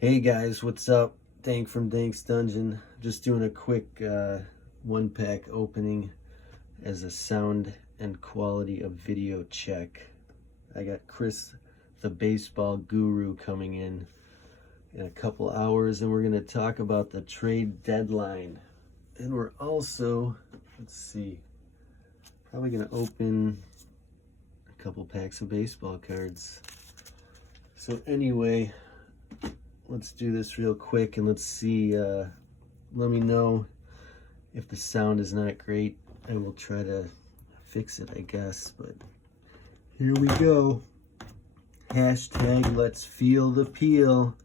Hey guys, what's up? Dank from DanKsDungeon. Just doing a quick one pack opening as a sound and quality of video check. I got Chris the baseball guru coming in a couple hours, and we're going to talk about the trade deadline. And we're also, let's see, probably going to open a couple packs of baseball cards. So anyway, let's do this real quick and let's see. Let me know if the sound is not great. I will try to fix it, I guess. But here we go. Hashtag let's feel the peel.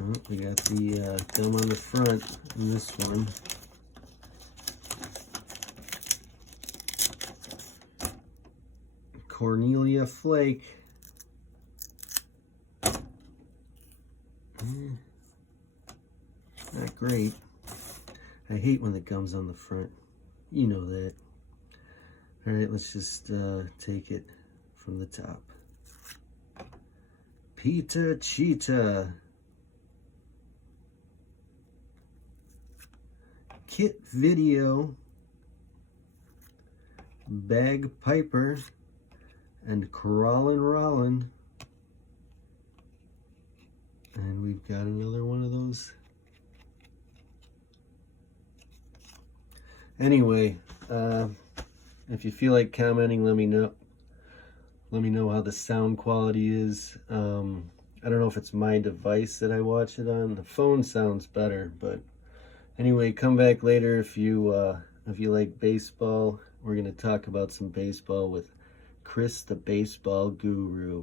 Oh, we got the gum on the front in this one. Cornelia Flake. Not great. I hate when the gum's on the front. You know that. Alright, let's just take it from the top. Pita Cheetah. Kit Video. Bag Piper. And Rollin'. And we've got another one of those. Anyway, if you feel like commenting, let me know. Let me know how the sound quality is. I don't know if it's my device that I watch it on. The phone sounds better, but anyway, come back later if you like baseball. We're gonna talk about some baseball with Chris the baseball guru.